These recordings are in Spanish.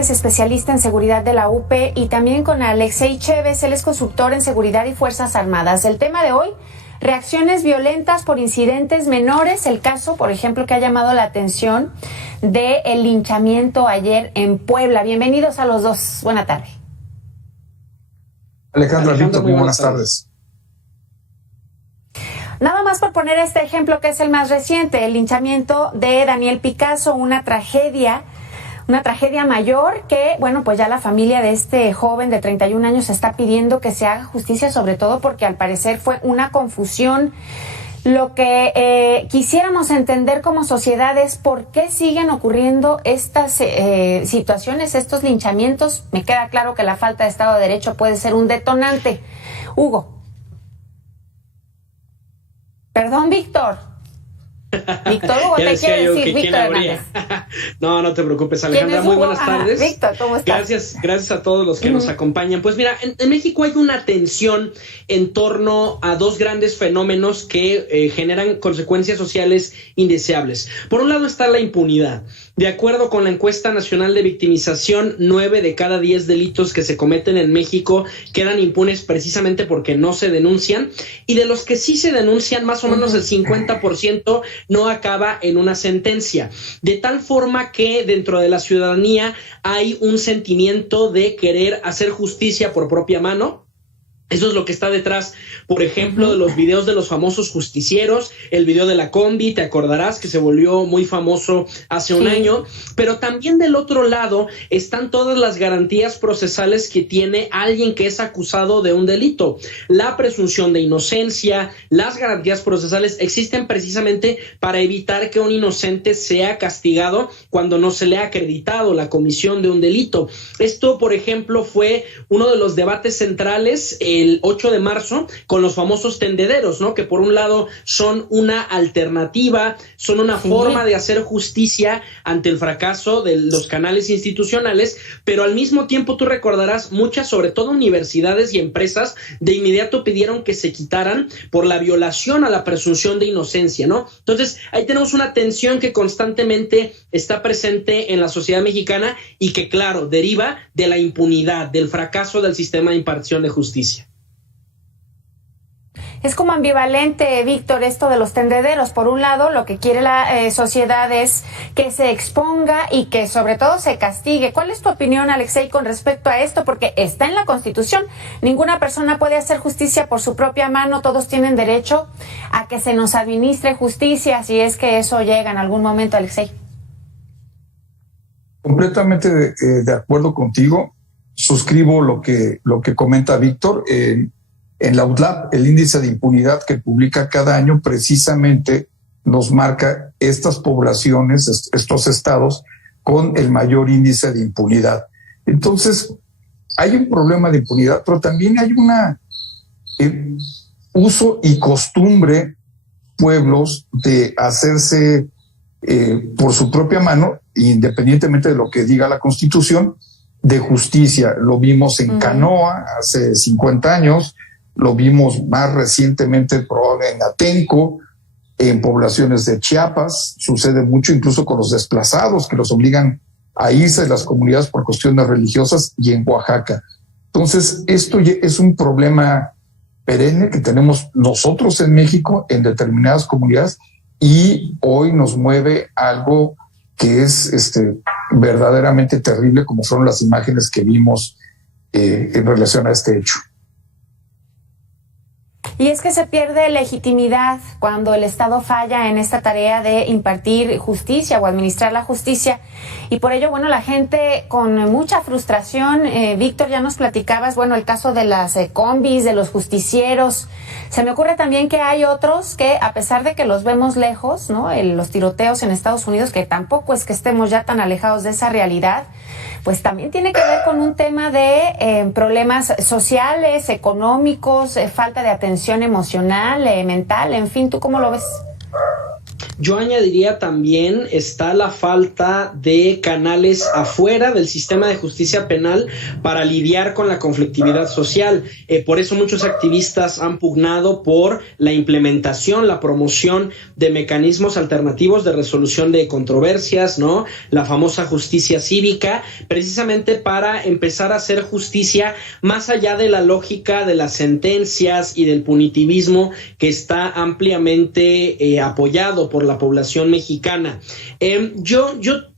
Es especialista en seguridad de la UP, y también con Alexei Chévez, él es consultor en seguridad y Fuerzas Armadas. El tema de hoy: reacciones violentas por incidentes menores. El caso, por ejemplo, que ha llamado la atención del linchamiento ayer en Puebla. Bienvenidos a los dos. Buena tarde. Alejandra, Víctor, muy buenas tardes. Nada más por poner este ejemplo, que es el más reciente, el linchamiento de Daniel Picasso, una tragedia mayor que, bueno, pues ya la familia de este joven de 31 años está pidiendo que se haga justicia, sobre todo porque al parecer fue una confusión. Lo que quisiéramos entender como sociedad es por qué siguen ocurriendo estas situaciones, estos linchamientos. Me queda claro que la falta de Estado de Derecho puede ser un detonante. Hugo. Perdón, Víctor. Víctor Hugo, te quiero decir, Víctor Hernández. No te preocupes, Alejandra, muy buenas tardes. Víctor, ¿cómo estás? Gracias a todos los que nos acompañan. Pues mira, en México hay una tensión en torno a dos grandes fenómenos que generan consecuencias sociales indeseables. Por un lado está la impunidad. De acuerdo con la encuesta nacional de victimización, 9 de cada 10 delitos que se cometen en México quedan impunes precisamente porque no se denuncian, y de los que sí se denuncian, más o menos el 50% no acaba en una sentencia. De tal forma que dentro de la ciudadanía hay un sentimiento de querer hacer justicia por propia mano. Eso es lo que está detrás, por ejemplo, de los videos de los famosos justicieros, el video de la combi, te acordarás, que se volvió muy famoso hace un año, pero también del otro lado están todas las garantías procesales que tiene alguien que es acusado de un delito. La presunción de inocencia, las garantías procesales existen precisamente para evitar que un inocente sea castigado cuando no se le ha acreditado la comisión de un delito. Esto, por ejemplo, fue uno de los debates centrales el 8 de marzo con los famosos tendederos, ¿no? Que por un lado son una alternativa, son una forma de hacer justicia ante el fracaso de los canales institucionales, pero al mismo tiempo tú recordarás muchas, sobre todo universidades y empresas, de inmediato pidieron que se quitaran por la violación a la presunción de inocencia, ¿no? Entonces ahí tenemos una tensión que constantemente está presente en la sociedad mexicana y que, claro, deriva de la impunidad, del fracaso del sistema de impartición de justicia. Es como ambivalente, Víctor, esto de los tendederos. Por un lado, lo que quiere la sociedad es que se exponga y que sobre todo se castigue. ¿Cuál es tu opinión, Alexei, con respecto a esto? Porque está en la Constitución. Ninguna persona puede hacer justicia por su propia mano. Todos tienen derecho a que se nos administre justicia, si es que eso llega en algún momento, Alexei. Completamente de acuerdo contigo. Suscribo lo que comenta Víctor. En la UDLAP, el índice de impunidad que publica cada año precisamente nos marca estas poblaciones, estos estados con el mayor índice de impunidad. Entonces, hay un problema de impunidad, pero también hay una uso y costumbre, pueblos, de hacerse por su propia mano, independientemente de lo que diga la Constitución, de justicia. Lo vimos en Canoa hace 50 años, lo vimos más recientemente en Atenco, en poblaciones de Chiapas, sucede mucho incluso con los desplazados que los obligan a irse de las comunidades por cuestiones religiosas, y en Oaxaca. Entonces, esto es un problema perenne que tenemos nosotros en México en determinadas comunidades, y hoy nos mueve algo que es verdaderamente terrible, como fueron las imágenes que vimos en relación a este hecho. Y es que se pierde legitimidad cuando el Estado falla en esta tarea de impartir justicia o administrar la justicia. Y por ello, bueno, la gente con mucha frustración, Víctor, ya nos platicabas, bueno, el caso de las combis, de los justicieros. Se me ocurre también que hay otros que, a pesar de que los vemos lejos, ¿no? Los tiroteos en Estados Unidos, que tampoco es que estemos ya tan alejados de esa realidad, pues también tiene que ver con un tema de problemas sociales, económicos, falta de atención emocional, mental, en fin, ¿tú cómo lo ves? Yo añadiría también está la falta de canales afuera del sistema de justicia penal para lidiar con la conflictividad social. Por eso muchos activistas han pugnado por la implementación, la promoción de mecanismos alternativos de resolución de controversias, ¿no? La famosa justicia cívica, precisamente para empezar a hacer justicia más allá de la lógica de las sentencias y del punitivismo que está ampliamente apoyado por la población mexicana. Yo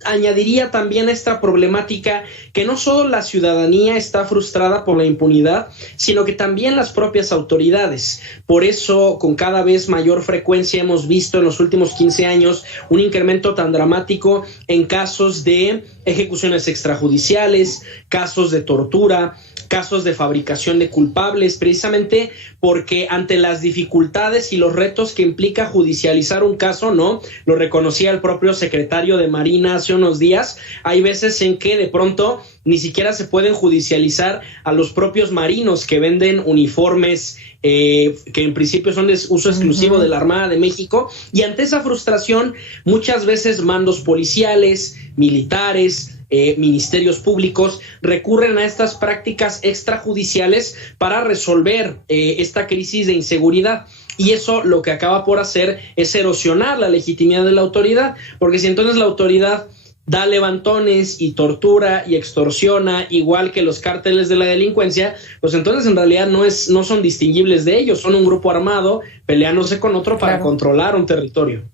añadiría también esta problemática que no solo la ciudadanía está frustrada por la impunidad, sino que también las propias autoridades. Por eso, con cada vez mayor frecuencia hemos visto en los últimos 15 años un incremento tan dramático en casos de ejecuciones extrajudiciales, casos de tortura, casos de fabricación de culpables, precisamente porque ante las dificultades y los retos que implica judicializar un caso, ¿no? Lo reconocía el propio secretario de Marina hace unos días, hay veces en que de pronto ni siquiera se pueden judicializar a los propios marinos que venden uniformes que en principio son de uso exclusivo de la Armada de México, y ante esa frustración muchas veces mandos policiales, militares, ministerios públicos recurren a estas prácticas extrajudiciales para resolver esta crisis de inseguridad. Y eso lo que acaba por hacer es erosionar la legitimidad de la autoridad, porque si entonces la autoridad da levantones y tortura y extorsiona igual que los cárteles de la delincuencia, pues entonces en realidad no son distinguibles de ellos, son un grupo armado peleándose con otro para controlar un territorio.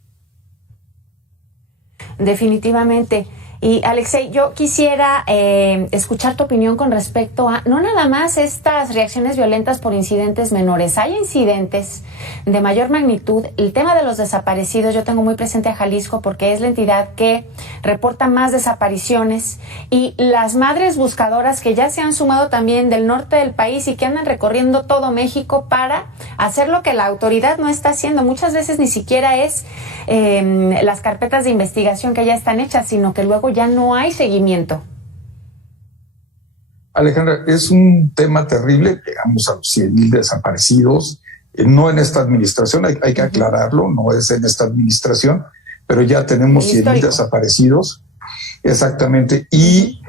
Definitivamente. Y Alexei, yo quisiera escuchar tu opinión con respecto a no nada más estas reacciones violentas por incidentes menores. Hay incidentes de mayor magnitud. El tema de los desaparecidos, yo tengo muy presente a Jalisco porque es la entidad que reporta más desapariciones, y las madres buscadoras que ya se han sumado también del norte del país y que andan recorriendo todo México para hacer lo que la autoridad no está haciendo. Muchas veces ni siquiera es las carpetas de investigación que ya están hechas, sino que luego ya no hay seguimiento. Alejandra, es un tema terrible. Llegamos a los 100,000 desaparecidos, no en esta administración, hay que aclararlo, no es en esta administración, pero ya tenemos 100,000 desaparecidos, exactamente, y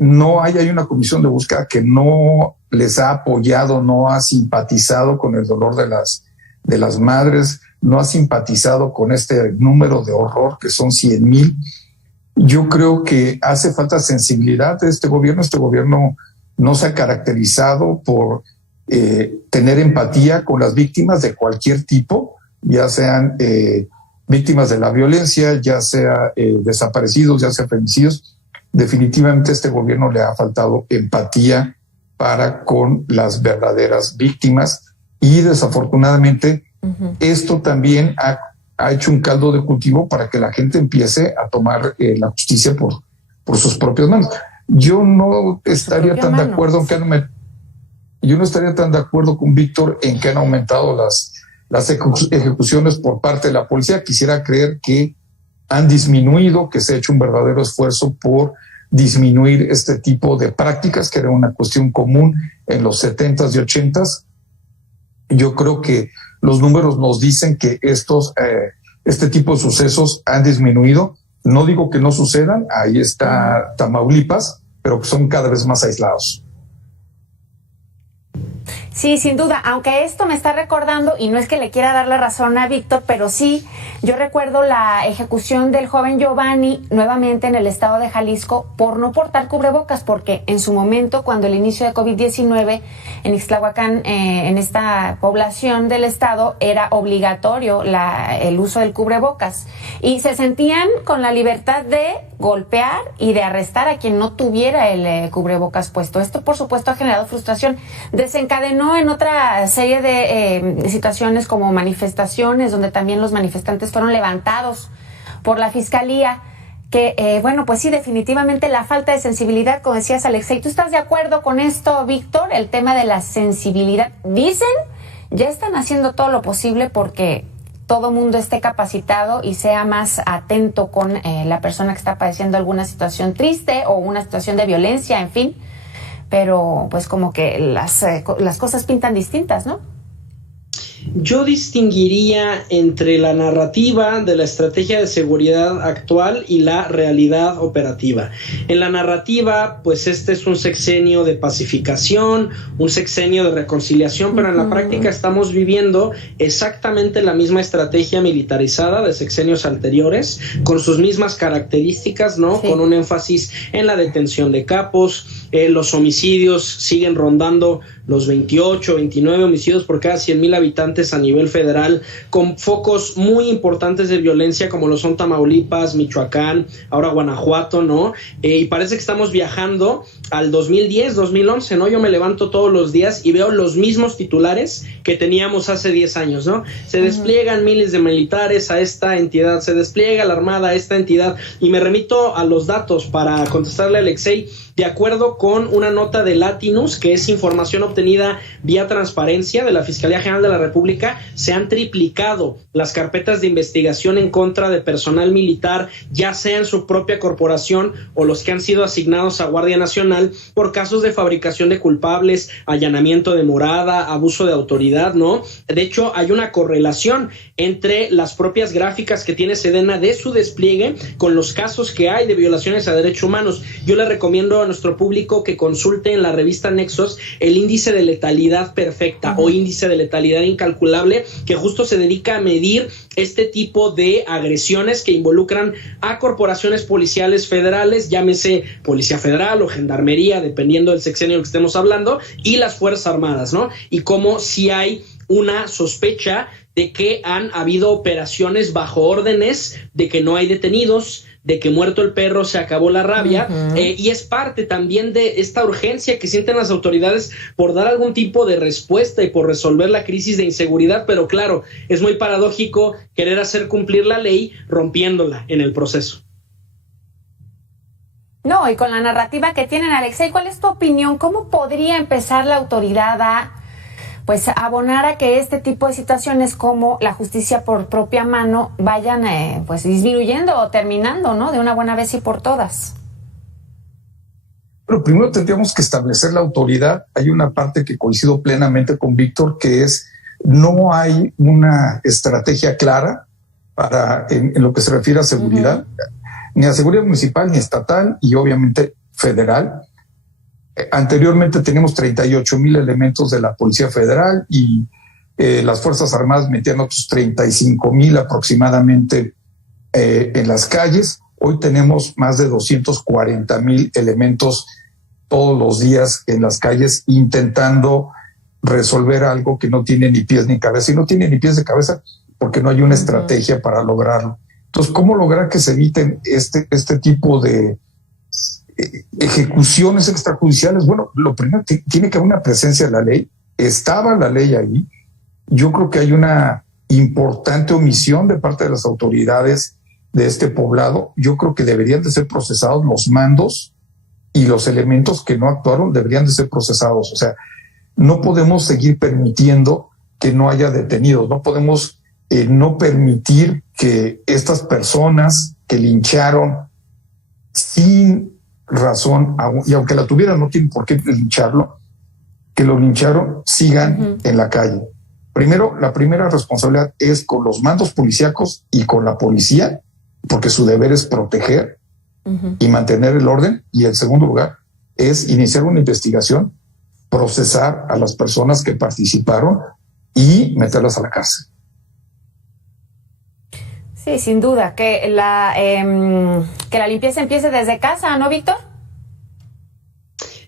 no hay una comisión de búsqueda que no les ha apoyado, no ha simpatizado con el dolor de las madres, no ha simpatizado con este número de horror que son 100,000. Yo creo que hace falta sensibilidad de este gobierno. Este gobierno no se ha caracterizado por tener empatía con las víctimas de cualquier tipo, ya sean víctimas de la violencia, ya sea desaparecidos, ya sea femicidios. Definitivamente a este gobierno le ha faltado empatía para con las verdaderas víctimas, y desafortunadamente esto también ha hecho un caldo de cultivo para que la gente empiece a tomar la justicia por sus propias manos. Yo no estaría tan de acuerdo en que yo no estaría tan de acuerdo con Víctor en que han aumentado las ejecuciones por parte de la policía. Quisiera creer que han disminuido, que se ha hecho un verdadero esfuerzo por disminuir este tipo de prácticas, que era una cuestión común en los 70s y 80s. Yo creo que los números nos dicen que este tipo de sucesos han disminuido. No digo que no sucedan, ahí está Tamaulipas, pero que son cada vez más aislados. Sí, sin duda, aunque esto me está recordando, y no es que le quiera dar la razón a Víctor, pero sí, yo recuerdo la ejecución del joven Giovanni nuevamente en el estado de Jalisco por no portar cubrebocas, porque en su momento, cuando el inicio de COVID-19 en Ixtlahuacán, en esta población del estado, era obligatorio el uso del cubrebocas, y se sentían con la libertad de golpear y de arrestar a quien no tuviera el cubrebocas puesto. Esto, por supuesto, ha generado frustración. Desencadenó en otra serie de situaciones como manifestaciones, donde también los manifestantes fueron levantados por la fiscalía, que, bueno, pues sí, definitivamente la falta de sensibilidad, como decías, Alexei. ¿Tú estás de acuerdo con esto, Víctor? El tema de la sensibilidad. Dicen, ya están haciendo todo lo posible porque todo mundo esté capacitado y sea más atento con la persona que está padeciendo alguna situación triste o una situación de violencia, en fin. Pero pues como que las cosas pintan distintas, ¿no? Yo distinguiría entre la narrativa de la estrategia de seguridad actual y la realidad operativa. En la narrativa, pues este es un sexenio de pacificación, un sexenio de reconciliación, pero en la práctica estamos viviendo exactamente la misma estrategia militarizada de sexenios anteriores, con sus mismas características, ¿no? Sí. Con un énfasis en la detención de capos, los homicidios siguen rondando los 28, 29 homicidios por cada 100,000 habitantes a nivel federal, con focos muy importantes de violencia como lo son Tamaulipas, Michoacán, ahora Guanajuato, ¿no? Y parece que estamos viajando al 2010, 2011, ¿no? Yo me levanto todos los días y veo los mismos titulares que teníamos hace 10 años, ¿no? Se despliegan miles de militares a esta entidad, se despliega la Armada a esta entidad, y me remito a los datos para contestarle a Alexei. De acuerdo con una nota de Latinus, que es información obtenida vía transparencia de la Fiscalía General de la República, se han triplicado las carpetas de investigación en contra de personal militar, ya sea en su propia corporación o los que han sido asignados a Guardia Nacional, por casos de fabricación de culpables, allanamiento de morada, abuso de autoridad, ¿no? De hecho, hay una correlación entre las propias gráficas que tiene Sedena de su despliegue con los casos que hay de violaciones a derechos humanos. Yo le recomiendo a nuestro público que consulte en la revista Nexos el índice de letalidad perfecta o índice de letalidad incalculable, que justo se dedica a medir este tipo de agresiones que involucran a corporaciones policiales federales, llámese Policía Federal o Gendarmería, dependiendo del sexenio del que estemos hablando, y las Fuerzas Armadas, ¿no? Y cómo si hay una sospecha de que han habido operaciones bajo órdenes, de que no hay detenidos, de que muerto el perro se acabó la rabia, y es parte también de esta urgencia que sienten las autoridades por dar algún tipo de respuesta y por resolver la crisis de inseguridad, pero claro, es muy paradójico querer hacer cumplir la ley rompiéndola en el proceso. No, y con la narrativa que tienen, Alexei, ¿cuál es tu opinión? ¿Cómo podría empezar la autoridad a abonar a que este tipo de situaciones como la justicia por propia mano vayan disminuyendo o terminando, ¿no? De una buena vez y por todas? Pero primero tendríamos que establecer la autoridad. Hay una parte que coincido plenamente con Víctor, que es no hay una estrategia clara en lo que se refiere a seguridad, ni a seguridad municipal, ni estatal y obviamente federal. Anteriormente teníamos 38,000 elementos de la Policía Federal y las Fuerzas Armadas metían otros 35,000 aproximadamente en las calles. Hoy tenemos más de 240,000 elementos todos los días en las calles intentando resolver algo que no tiene ni pies ni cabeza. Y no tiene ni pies ni cabeza porque no hay una estrategia para lograrlo. Entonces, ¿cómo lograr que se eviten este tipo de ejecuciones extrajudiciales? Bueno, lo primero, tiene que haber una presencia de la ley. Estaba la ley ahí. Yo creo que hay una importante omisión de parte de las autoridades de este poblado. Yo creo que deberían de ser procesados los mandos y los elementos que no actuaron deberían de ser procesados. O sea, no podemos seguir permitiendo que no haya detenidos. No podemos no permitir que estas personas que lincharon sin razón, y aunque la tuvieran no tienen por qué lincharlo, que lo lincharon, sigan en la calle. Primero, la primera responsabilidad es con los mandos policíacos y con la policía, porque su deber es proteger y mantener el orden. Y en segundo lugar es iniciar una investigación, procesar a las personas que participaron y meterlas a la cárcel. Sí, sin duda, que la limpieza empiece desde casa, ¿no, Víctor?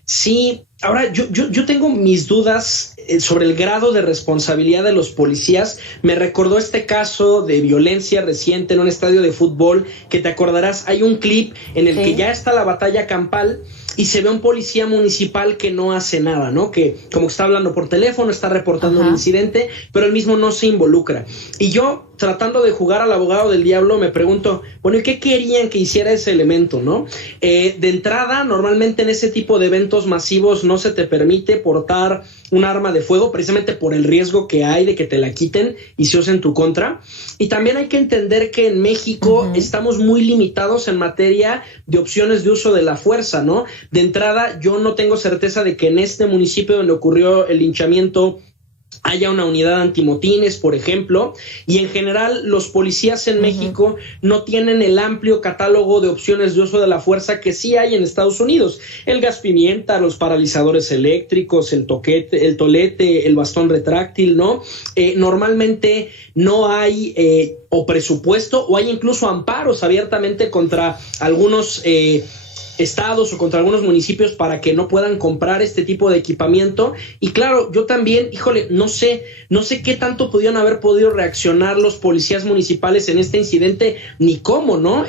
Sí, ahora yo tengo mis dudas sobre el grado de responsabilidad de los policías. Me recordó este caso de violencia reciente en un estadio de fútbol, que te acordarás, hay un clip en el que ya está la batalla campal y se ve un policía municipal que no hace nada, ¿no? Que como está hablando por teléfono, está reportando un incidente, pero él mismo no se involucra. Y yo, tratando de jugar al abogado del diablo, me pregunto, bueno, ¿y qué querían que hiciera ese elemento, no? De entrada, normalmente en ese tipo de eventos masivos no se te permite portar un arma de fuego, precisamente por el riesgo que hay de que te la quiten y se use en tu contra. Y también hay que entender que en México estamos muy limitados en materia de opciones de uso de la fuerza, ¿no? De entrada, yo no tengo certeza de que en este municipio donde ocurrió el linchamiento haya una unidad antimotines, por ejemplo, y en general los policías en México no tienen el amplio catálogo de opciones de uso de la fuerza que sí hay en Estados Unidos. El gas pimienta, los paralizadores eléctricos, el tolete, el bastón retráctil, ¿no? Normalmente no hay o presupuesto o hay incluso amparos abiertamente contra algunos estados o contra algunos municipios para que no puedan comprar este tipo de equipamiento. Y claro, yo también, no sé qué tanto pudieron haber podido reaccionar los policías municipales en este incidente, ni cómo, ¿no?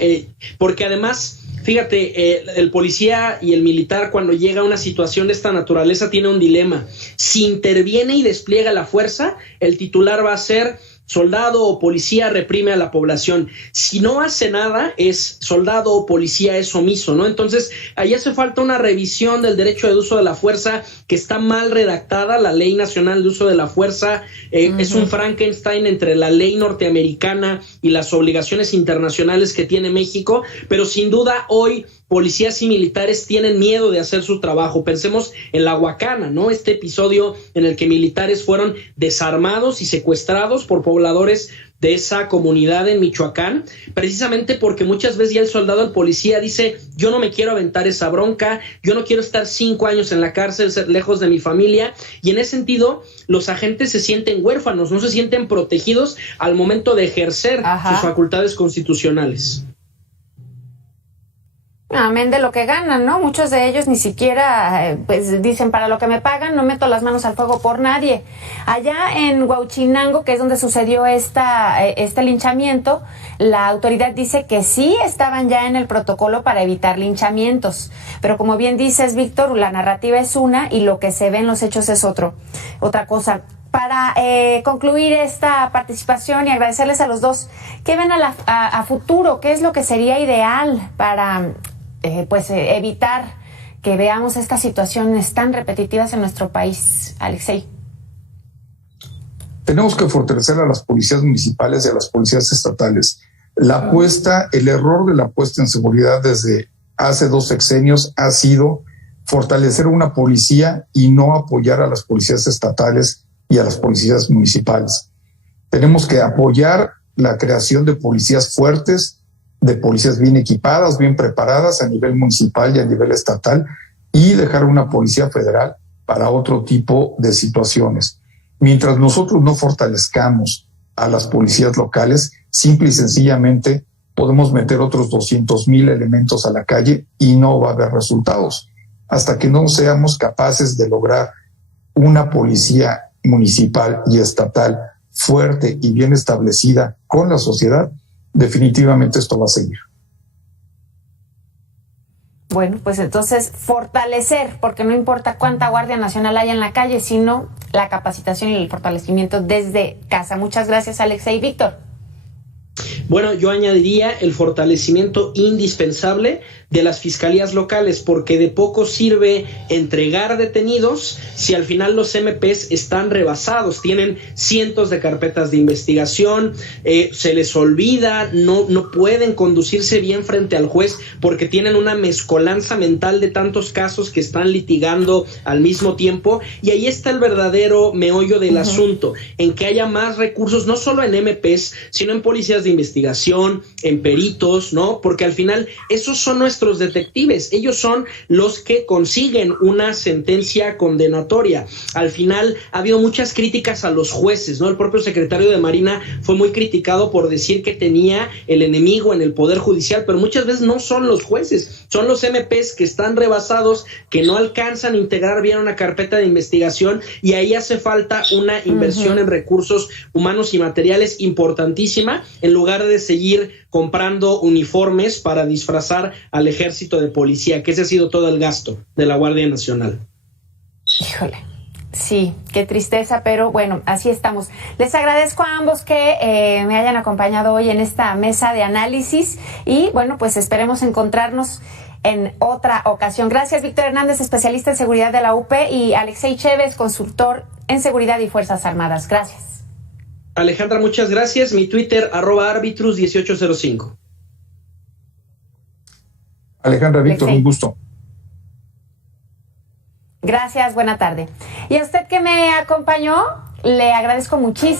Porque además, fíjate, el policía y el militar, cuando llega a una situación de esta naturaleza, tiene un dilema. Si interviene y despliega la fuerza, el titular va a ser: soldado o policía reprime a la población. Si no hace nada, es soldado o policía es omiso, ¿no? Entonces, ahí hace falta una revisión del derecho de uso de la fuerza, que está mal redactada. La Ley Nacional de Uso de la Fuerza es un Frankenstein entre la ley norteamericana y las obligaciones internacionales que tiene México, pero sin duda hoy policías y militares tienen miedo de hacer su trabajo. Pensemos en la Huacana, ¿no? Este episodio en el que militares fueron desarmados y secuestrados por pobladores de esa comunidad en Michoacán, precisamente porque muchas veces ya el soldado, el policía dice: yo no me quiero aventar esa bronca, yo no quiero estar 5 años en la cárcel, lejos de mi familia, y en ese sentido los agentes se sienten huérfanos, no se sienten protegidos al momento de ejercer sus facultades constitucionales. Amén de lo que ganan, ¿no? Muchos de ellos ni siquiera, pues dicen: para lo que me pagan, no meto las manos al fuego por nadie. Allá en Huauchinango, que es donde sucedió este linchamiento, la autoridad dice que sí estaban ya en el protocolo para evitar linchamientos. Pero como bien dices, Víctor, la narrativa es una y lo que se ve en los hechos es otra cosa. Para concluir esta participación y agradecerles a los dos, ¿qué ven a futuro? ¿Qué es lo que sería ideal para evitar que veamos estas situaciones tan repetitivas en nuestro país, Alexei? Tenemos que fortalecer a las policías municipales y a las policías estatales. El error de la apuesta en seguridad desde hace 2 sexenios ha sido fortalecer una policía y no apoyar a las policías estatales y a las policías municipales. Tenemos que apoyar la creación de policías fuertes, de policías bien equipadas, bien preparadas a nivel municipal y a nivel estatal, y dejar una policía federal para otro tipo de situaciones. Mientras nosotros no fortalezcamos a las policías locales, simple y sencillamente podemos meter otros 200,000 elementos a la calle y no va a haber resultados. Hasta que no seamos capaces de lograr una policía municipal y estatal fuerte y bien establecida con la sociedad, definitivamente esto va a seguir. Bueno, pues entonces fortalecer, porque no importa cuánta Guardia Nacional haya en la calle, sino la capacitación y el fortalecimiento desde casa. Muchas gracias, Alexei. Víctor. Bueno, yo añadiría el fortalecimiento indispensable de las fiscalías locales, porque de poco sirve entregar detenidos si al final los MPs están rebasados, tienen cientos de carpetas de investigación, se les olvida, no pueden conducirse bien frente al juez porque tienen una mezcolanza mental de tantos casos que están litigando al mismo tiempo, y ahí está el verdadero meollo del asunto, en que haya más recursos, no solo en MPs, sino en policías de investigación, en peritos, ¿no? Porque al final esos son nuestros detectives, ellos son los que consiguen una sentencia condenatoria. Al final ha habido muchas críticas a los jueces, ¿no? El propio secretario de Marina fue muy criticado por decir que tenía el enemigo en el Poder Judicial, pero muchas veces no son los jueces, son los MPs que están rebasados, que no alcanzan a integrar bien una carpeta de investigación, y ahí hace falta una inversión en recursos humanos y materiales importantísima, en lugar de seguir comprando uniformes para disfrazar al ejército de policía, que ese ha sido todo el gasto de la Guardia Nacional. Híjole, sí, qué tristeza, pero bueno, así estamos. Les agradezco a ambos que me hayan acompañado hoy en esta mesa de análisis, y bueno, pues esperemos encontrarnos en otra ocasión. Gracias, Víctor Hernández, especialista en seguridad de la UP, y Alexei Chévez, consultor en seguridad y Fuerzas Armadas. Gracias. Alejandra, muchas gracias. Mi Twitter, @arbitrus1805. Alejandra, Víctor, un gusto. Gracias, buena tarde. Y a usted que me acompañó, Le agradezco muchísimo.